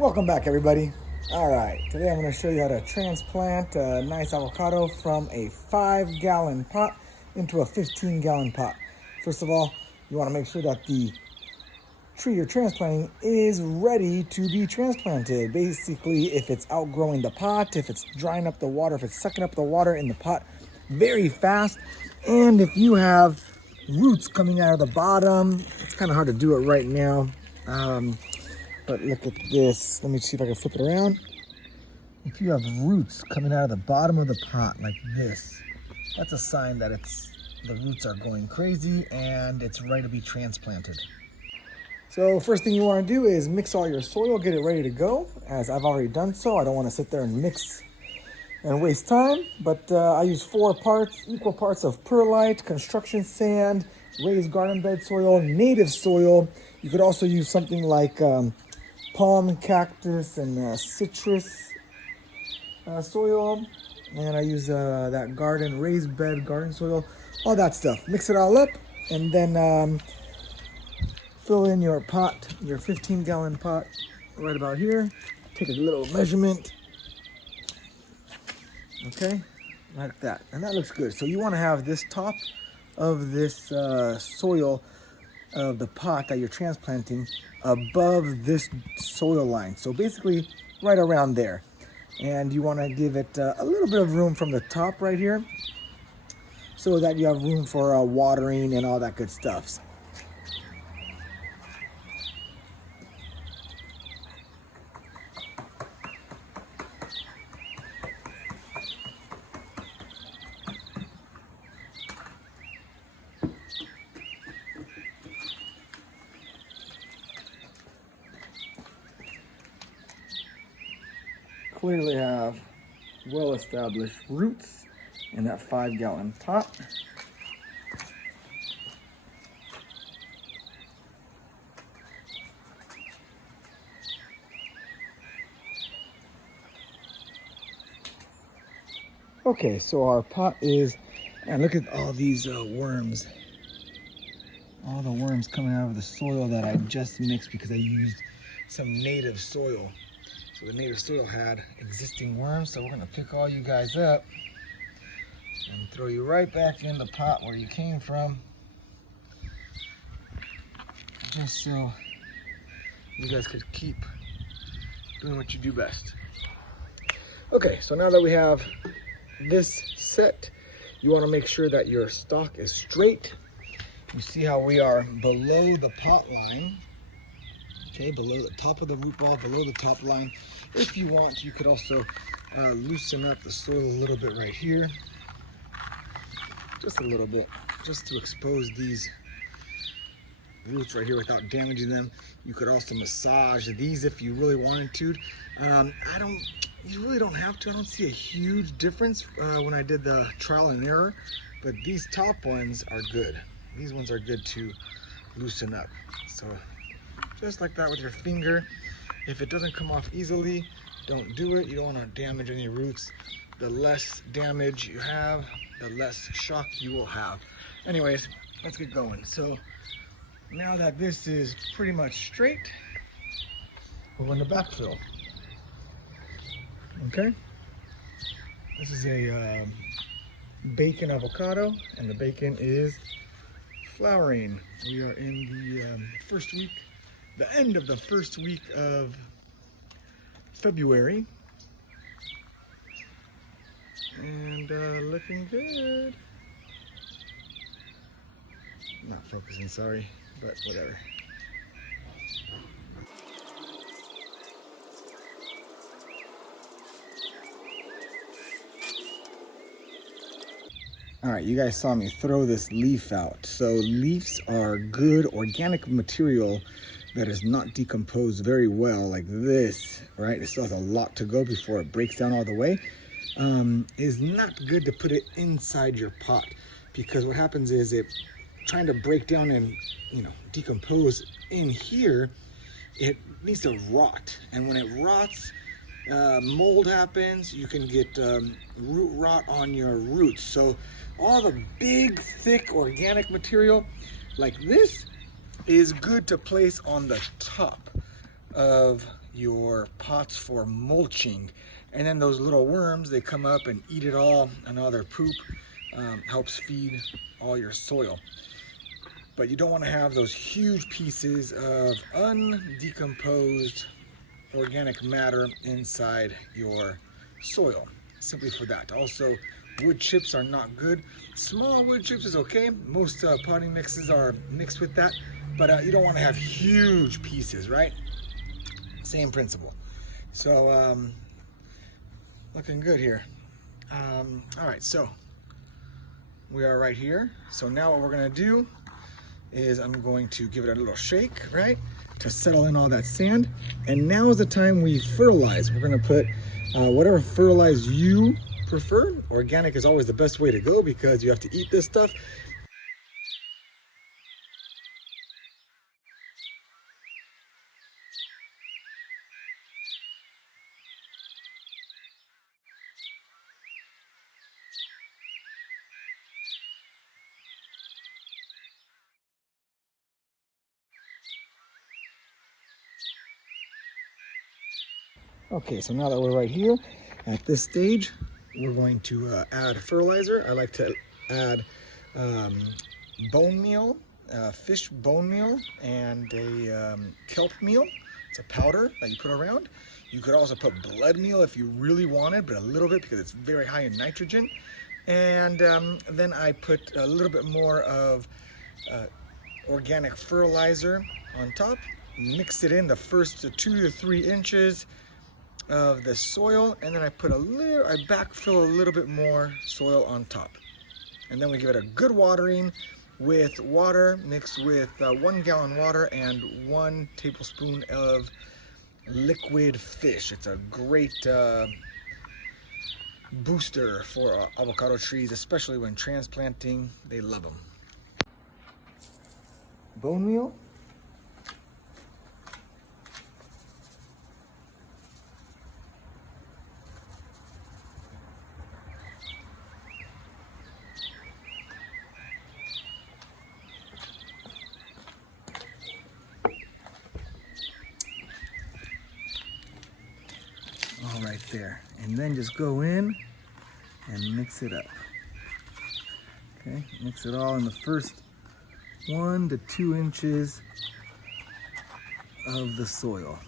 Welcome back, everybody. All right, today I'm going to show you how to transplant a nice avocado from a 5-gallon pot into a 15-gallon pot. First of all, you want to make sure that the tree you're transplanting is ready to be transplanted. Basically, if it's outgrowing the pot, if it's drying up the water, if it's sucking up the water in the pot very fast, and if you have roots coming out of the bottom. It's kind of hard to do it right now. But look at this. Let me see if I can flip it around. If you have roots coming out of the bottom of the pot like this, that's a sign that the roots are going crazy and it's ready to be transplanted. So first thing you want to do is mix all your soil, get it ready to go. As I've already done so, I don't want to sit there and mix and waste time, but I use equal parts of perlite, construction sand, raised garden bed soil, native soil. You could also use something like palm, cactus, and citrus soil. And I use that raised bed garden soil, all that stuff. Mix it all up and then fill in your pot, your 15-gallon pot right about here. Take a little measurement. Okay, like that. And that looks good. So you want to have this top of this soil of the pot that you're transplanting above this soil line. So basically right around there. And you want to give it a little bit of room from the top right here so that you have room for watering and all that good stuff. Clearly have well-established roots in that 5-gallon pot. Okay, so our pot is, and look at all these worms. All the worms coming out of the soil that I just mixed because I used some native soil. So the native soil had existing worms, so we're gonna pick all you guys up and throw you right back in the pot where you came from, just so you guys could keep doing what you do best. Okay, so now that we have this set, you wanna make sure that your stalk is straight. You see how we are below the pot line. Okay, below the top of the root ball, below the top line. If you want, you could also loosen up the soil a little bit right here. Just a little bit, just to expose these roots right here without damaging them. You could also massage these if you really wanted to. You really don't have to. I don't see a huge difference when I did the trial and error, but these top ones are good. These ones are good to loosen up. So just like that with your finger. If it doesn't come off easily, don't do it. You don't want to damage any roots. The less damage you have, the less shock you will have. Anyways, let's get going. So now that this is pretty much straight, we're going to backfill. Okay? This is a bacon avocado, and the bacon is flowering. We are in the end of the first week of February, and looking good. Not focusing, sorry, but whatever. All right, you guys saw me throw this leaf out. So leaves are good organic material that is not decomposed very well, like this, right? It still has a lot to go before it breaks down all the way. Is not good to put it inside your pot, because what happens is it trying to break down and decompose in here, it needs to rot. And when it rots, mold happens. You can get root rot on your roots. So all the big, thick organic material like this is good to place on the top. of your pots for mulching. And then those little worms, they come up and eat it all, and all their poop helps feed all your soil. But you don't want to have those huge pieces of undecomposed organic matter inside your soil, simply for that. Also, wood chips are not good. Small wood chips is okay. Most potting mixes are mixed with that, but you don't want to have huge pieces, right? Same principle. So, looking good here. All right, so we are right here. So now what we're gonna do is I'm going to give it a little shake, right, to settle in all that sand. And now is the time we fertilize. We're gonna put whatever fertilizer you prefer. Organic is always the best way to go because you have to eat this stuff. Okay, so now that we're right here at this stage, we're going to add fertilizer. I like to add bone meal, fish bone meal, and a kelp meal. It's a powder that you put around. You could also put blood meal if you really wanted, but a little bit because it's very high in nitrogen. And then I put a little bit more of organic fertilizer on top. Mix it in the first 2 to 3 inches of the soil, and then I backfill a little bit more soil on top. And then we give it a good watering with water mixed with 1 gallon water and 1 tablespoon of liquid fish. It's a great booster for avocado trees, especially when transplanting. They love them. Bone meal. All right there. And then just go in and mix it up. Okay, mix it all in the first 1 to 2 inches of the soil.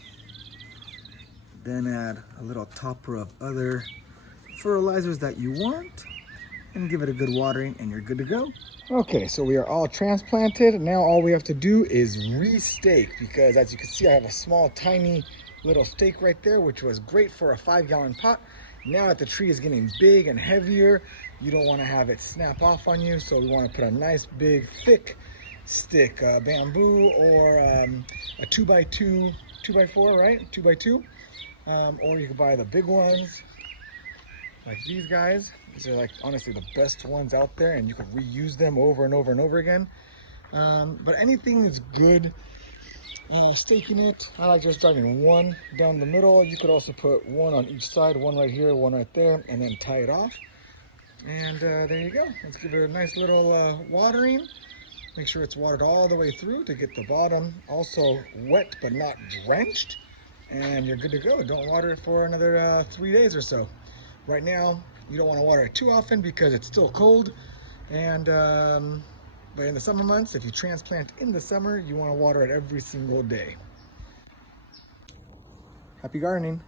Then add a little topper of other fertilizers that you want and give it a good watering and you're good to go. Okay, so we are all transplanted. Now all we have to do is re-stake, because as you can see, I have a small, tiny little stake right there, which was great for a 5-gallon pot. Now that the tree is getting big and heavier, you don't want to have it snap off on you, so we want to put a nice big thick stick, bamboo or a 2x2, 2x4, right? 2x2, or you can buy the big ones like these guys. These are like honestly the best ones out there, and you can reuse them over and over and over again. But anything is good. Staking it, I like just driving 1 down the middle. You could also put 1 on each side, 1 right here, 1 right there, and then tie it off. And there you go. Let's give it a nice little watering. Make sure it's watered all the way through to get the bottom also wet but not drenched. And you're good to go. Don't water it for another 3 days or so. Right now, you don't want to water it too often because it's still cold. And but in the summer months, if you transplant in the summer, you want to water it every single day. Happy gardening.